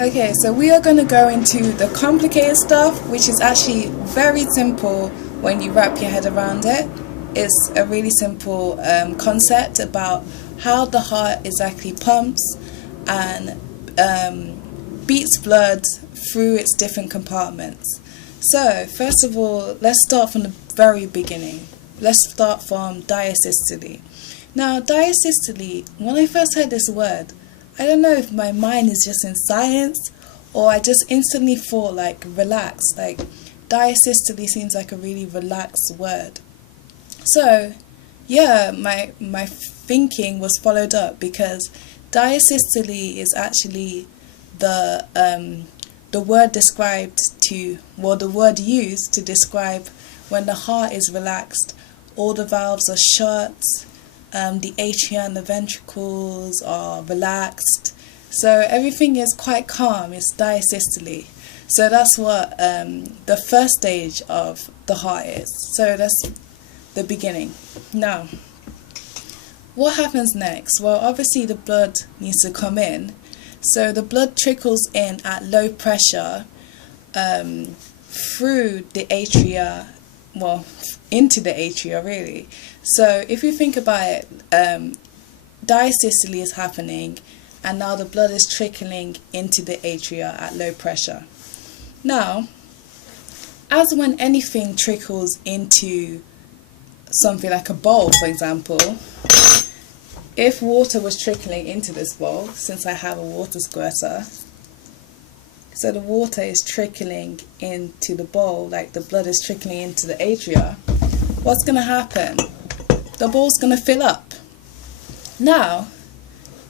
Okay, so we are going to go into the complicated stuff, which is actually very simple when you wrap your head around it. It's a really simple concept about how the heart exactly pumps and beats blood through its different compartments. So, first of all, let's start from the very beginning. Let's start from diastole. Now, diastole, when I first heard this word, I don't know if my mind is just in science or I just instantly thought like relaxed. Like diastole seems like a really relaxed word. So yeah, my thinking was followed up because diastole is actually the word the word used to describe when the heart is relaxed, all the valves are shut. The atria and the ventricles are relaxed, so everything is quite calm. It's diastole. So that's what the first stage of the heart is. So that's the beginning. Now, what happens next? Well, obviously the blood needs to come in. So the blood trickles in at low pressure through the atria, well, into the atria really. So if you think about it, diastole is happening and now the blood is trickling into the atria at low pressure. Now, as when anything trickles into something like a bowl, for example, if water was trickling into this bowl, since I have a water squirter, so the water is trickling into the bowl, like the blood is trickling into the atria, what's going to happen? The bowl's going to fill up. Now,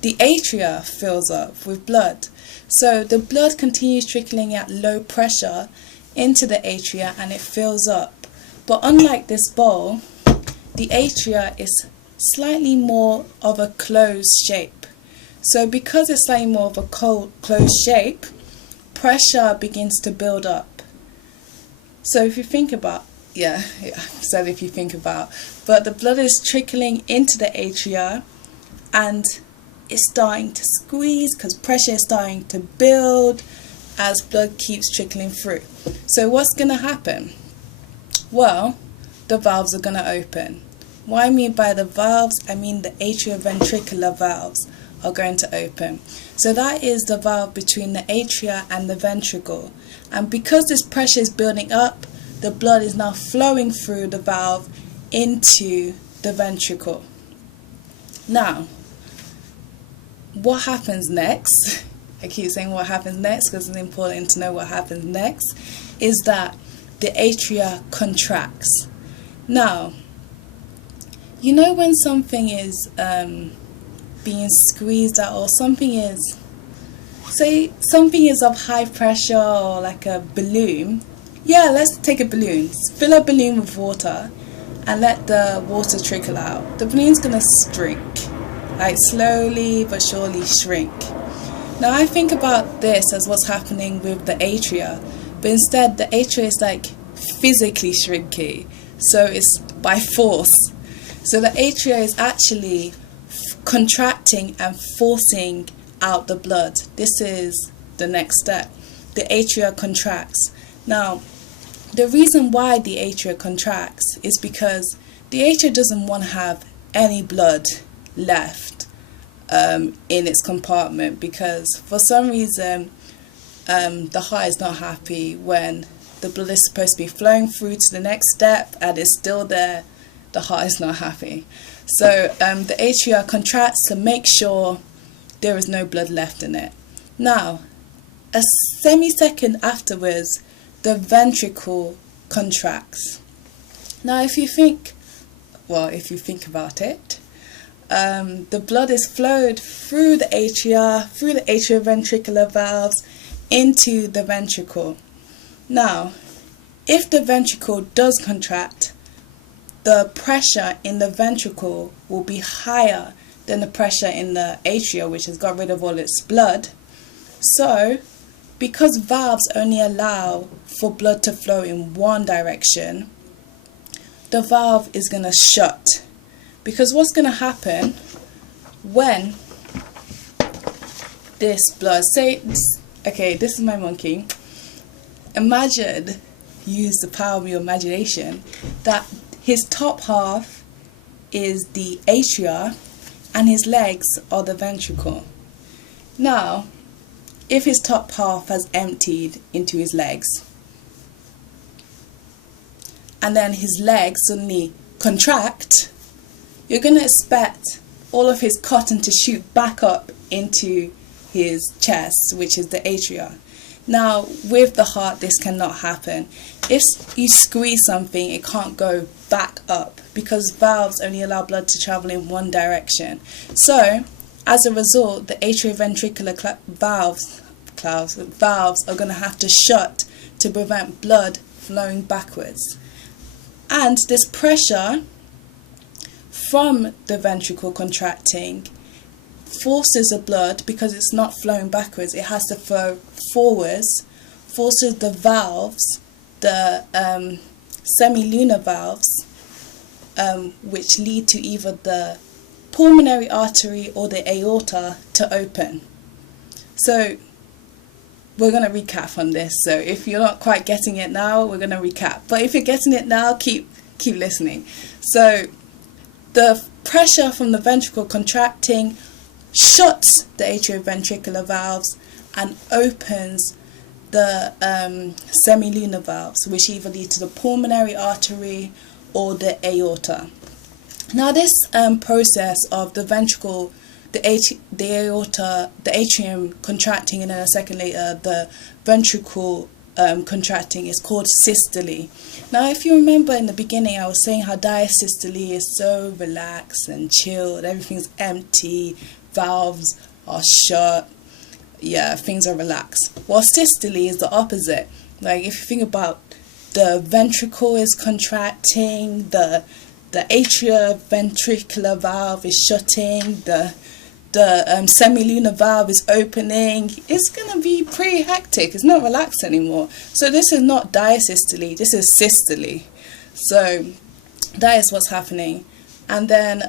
the atria fills up with blood. So the blood continues trickling at low pressure into the atria and it fills up. But unlike this bowl, the atria is slightly more of a closed shape. So because it's slightly more of a closed shape, pressure begins to build up. So if you think about, if you think about, but the blood is trickling into the atria and it's starting to squeeze because pressure is starting to build as blood keeps trickling through. So what's going to happen? Well, the valves are going to open. What I mean by the valves, I mean the atrioventricular valves are going to open. So that is the valve between the atria and the ventricle. And because this pressure is building up, the blood is now flowing through the valve into the ventricle. Now, what happens next? I keep saying what happens next because it's important to know what happens next, is that the atria contracts. Now, you know when something is being squeezed out, or something is, say something is of high pressure, or like a balloon. Yeah, let's take a balloon. Fill a balloon with water and let the water trickle out. The balloon's going to shrink, like slowly but surely shrink. Now I think about this as what's happening with the atria, but instead the atria is like physically shrinking, so it's by force. So the atria is actually contracting and forcing out the blood. This is the next step. The atria contracts. Now, the reason why the atria contracts is because the atria doesn't want to have any blood left in its compartment, because for some reason the heart is not happy when the blood is supposed to be flowing through to the next step and it's still there. The heart is not happy. So the atria contracts to make sure there is no blood left in it. Now, a semisecond afterwards, the ventricle contracts. Now, if you think about it, the blood is flowed through the atria, through the atrioventricular valves, into the ventricle. Now, if the ventricle does contract, the pressure in the ventricle will be higher than the pressure in the atria, which has got rid of all its blood. So, because valves only allow for blood to flow in one direction, the valve is going to shut. Because what's going to happen when this blood, say okay, this is my monkey. Imagine, use the power of your imagination, that his top half is the atria and his legs are the ventricle. Now, if his top half has emptied into his legs, and then his legs suddenly contract, you're going to expect all of his cotton to shoot back up into his chest, which is the atria. Now, with the heart, this cannot happen. If you squeeze something, it can't go back up because valves only allow blood to travel in one direction. So, as a result, the atrioventricular valves are going to have to shut to prevent blood flowing backwards. And this pressure from the ventricle contracting forces the blood, because it's not flowing backwards, it has to flow forwards, forces the valves, the semilunar valves, which lead to either the pulmonary artery or the aorta, to open. So we're going to recap on this. So if you're not quite getting it now, we're going to recap. But if you're getting it now, keep listening. So the pressure from the ventricle contracting shuts the atrioventricular valves and opens the semilunar valves, which either lead to the pulmonary artery or the aorta. Now, this process of the ventricle, the aorta, the atrium contracting, and then a second later the ventricle contracting, is called systole. Now, if you remember in the beginning, I was saying how diastole is so relaxed and chilled, everything's empty, valves are shut, things are relaxed. Well, systole is the opposite. Like, if you think about, the ventricle is contracting, the atrioventricular valve is shutting, the semilunar valve is opening. It's going to be pretty hectic. It's not relaxed anymore. So this is not diasystole, this is systole. So that is what's happening. And then,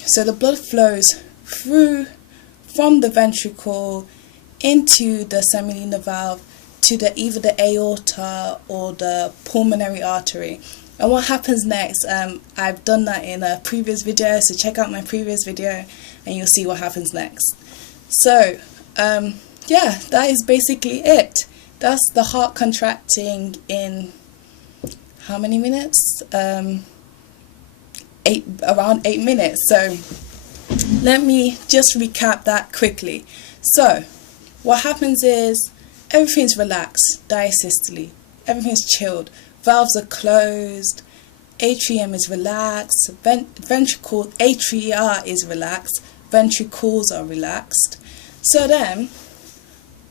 so the blood flows through from the ventricle into the semilunar valve to either the aorta or the pulmonary artery. And what happens next, I've done that in a previous video, so check out my previous video and you'll see what happens next. So, that is basically it. That's the heart contracting in how many minutes? Around 8 minutes. So, let me just recap that quickly. So, what happens is everything's relaxed, diasystole, everything's chilled. Valves are closed, atrium is relaxed, ventricle, atria is relaxed, ventricles are relaxed. So then,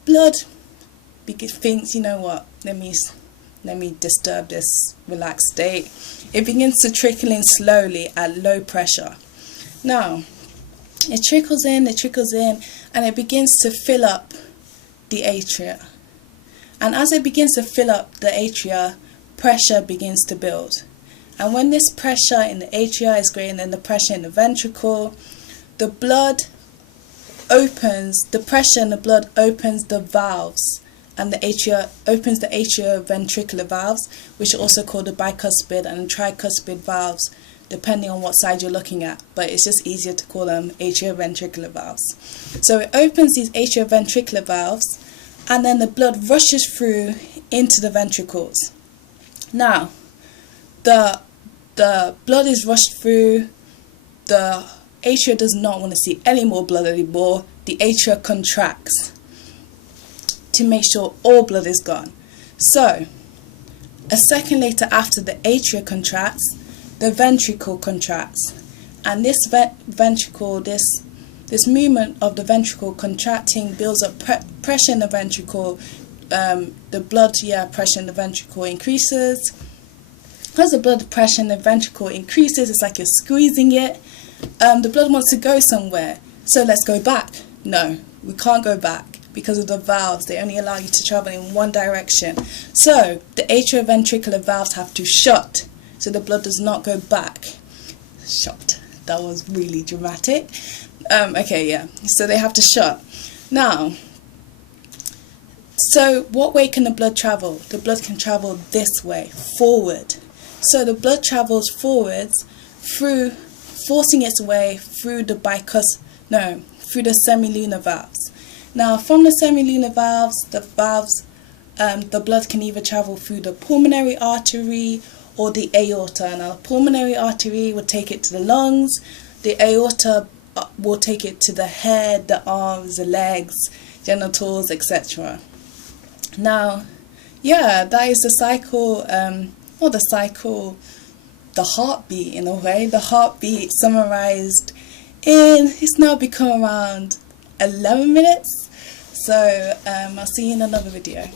blood thinks, you know what, let me disturb this relaxed state. It begins to trickle in slowly at low pressure. Now, it trickles in, and it begins to fill up the atria. And as it begins to fill up the atria, pressure begins to build. And when this pressure in the atria is greater than the pressure in the ventricle, the blood opens, the pressure in the blood opens the valves, and the atria opens the atrioventricular valves, which are also called the bicuspid and tricuspid valves, depending on what side you're looking at, but it's just easier to call them atrioventricular valves. So it opens these atrioventricular valves, and then the blood rushes through into the ventricles. Now, the blood is rushed through, the atria does not want to see any more blood anymore, the atria contracts to make sure all blood is gone. So, a second later, after the atria contracts, the ventricle contracts, and this ventricle, this movement of the ventricle contracting builds up pressure in the ventricle. The blood pressure in the ventricle increases. As the blood pressure in the ventricle increases, it's like you're squeezing it. The blood wants to go somewhere, so let's go back. No, we can't go back because of the valves. They only allow you to travel in one direction. So the atrioventricular valves have to shut, so the blood does not go back. Shut. That was really dramatic. So they have to shut. Now, So what way can the blood travel? The blood can travel this way, forward. So the blood travels forwards through, forcing its way through the through the semilunar valves. Now from the semilunar valves, the blood can either travel through the pulmonary artery or the aorta. Now the pulmonary artery will take it to the lungs, the aorta will take it to the head, the arms, the legs, genitals, etc. Now, yeah, that is the cycle, the heartbeat in a way. The heartbeat summarized it's now become around 11 minutes. So I'll see you in another video.